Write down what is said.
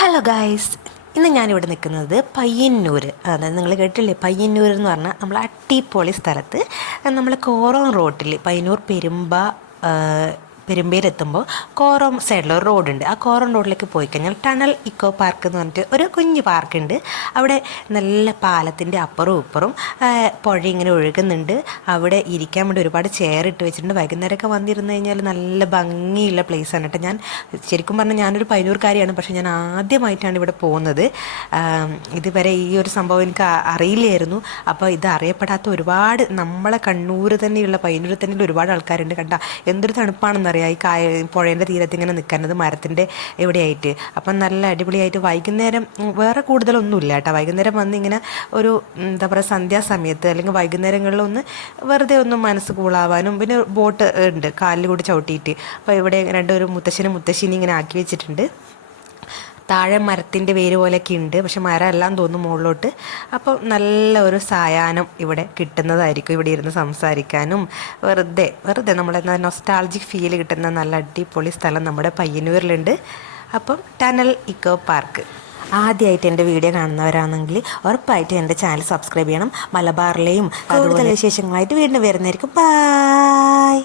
Hello guys, ഇന്ന് ഞാനിവിടെ നിൽക്കുന്നത് പയ്യന്നൂർ. അതായത് നിങ്ങൾ കേട്ടില്ലേ, പയ്യന്നൂർ എന്ന് പറഞ്ഞാൽ നമ്മൾ അട്ടിപ്പൊളി സ്ഥലത്ത് നമ്മൾ കോറോം റോട്ടിൽ പയ്യന്നൂർ പെരുമ്പയിലെത്തുമ്പോൾ കോറോം സൈഡിൽ ഒരു റോഡുണ്ട്. ആ കോറോം റോഡിലേക്ക് പോയി കഴിഞ്ഞാൽ ടണൽ ഇക്കോ പാർക്ക് എന്ന് പറഞ്ഞിട്ട് ഒരു കുഞ്ഞു പാർക്കുണ്ട്. അവിടെ നല്ല പാലത്തിൻ്റെ അപ്പുറവും ഇപ്പുറവും പുഴ ഇങ്ങനെ ഒഴുകുന്നുണ്ട്. അവിടെ ഇരിക്കാൻ വേണ്ടി ഒരുപാട് ചെയർ ഇട്ട് വെച്ചിട്ടുണ്ട്. വൈകുന്നേരമൊക്കെ വന്നിരുന്നു കഴിഞ്ഞാൽ നല്ല ഭംഗിയുള്ള പ്ലേസാണ് കേട്ടോ. ഞാൻ ശരിക്കും പറഞ്ഞാൽ ഞാനൊരു പയ്യന്നൂർക്കാരിയാണ്, പക്ഷേ ഞാൻ ആദ്യമായിട്ടാണ് ഇവിടെ പോകുന്നത്. ഇതുവരെ ഈ ഒരു സംഭവം എനിക്ക് അറിയില്ലായിരുന്നു. അപ്പോൾ ഇത് അറിയപ്പെടാത്ത ഒരുപാട് നമ്മളെ കണ്ണൂർ തന്നെയുള്ള പയ്യന്നൂർ തന്നെയുള്ള ഒരുപാട് ആൾക്കാരുണ്ട്. കണ്ട എന്തൊരു തണുപ്പാണെന്നറിയാം ഈ പുഴേൻ്റെ തീരത്ത് ഇങ്ങനെ നിൽക്കുന്നത്, മരത്തിൻ്റെ എവിടെയായിട്ട്. അപ്പം നല്ല അടിപൊളിയായിട്ട് വൈകുന്നേരം വേറെ കൂടുതലൊന്നുമില്ല കേട്ടോ. വൈകുന്നേരം വന്ന് ഇങ്ങനെ ഒരു എന്താ പറയുക സന്ധ്യാസമയത്ത് അല്ലെങ്കിൽ വൈകുന്നേരങ്ങളിലൊന്ന് വെറുതെ ഒന്ന് മനസ്സ് കൂളാവാനും, പിന്നെ ബോട്ട് ഉണ്ട് കാലിൽ കൂടി ചവിട്ടിയിട്ട്. അപ്പോൾ ഇവിടെ രണ്ടൊരു മുത്തശ്ശിനെ ഇങ്ങനെ ആക്കി വെച്ചിട്ടുണ്ട്. താഴെ മരത്തിൻ്റെ വേര് പോലെയൊക്കെ ഉണ്ട്, പക്ഷെ മരം എല്ലാം തോന്നും മുകളിലോട്ട്. അപ്പോൾ നല്ല ഒരു സായാഹ്നം ഇവിടെ കിട്ടുന്നതായിരിക്കും. ഇവിടെ ഇരുന്ന് സംസാരിക്കാനും വെറുതെ നമ്മളെ നൊസ്റ്റാൾജിക് ഫീൽ കിട്ടുന്ന നല്ല അടിപൊളി സ്ഥലം നമ്മുടെ പയ്യന്നൂരിലുണ്ട്. അപ്പം ടണൽ ഇക്കോ പാർക്ക്. ആദ്യമായിട്ട് എൻ്റെ വീഡിയോ കാണുന്നവരാണെങ്കിൽ ഉറപ്പായിട്ട് എൻ്റെ ചാനൽ സബ്സ്ക്രൈബ് ചെയ്യണം. മലബാറിലെയും കൂടുതൽ വിശേഷങ്ങളായിട്ട് വീണ്ടും വരുന്നതായിരിക്കും. ബൈ.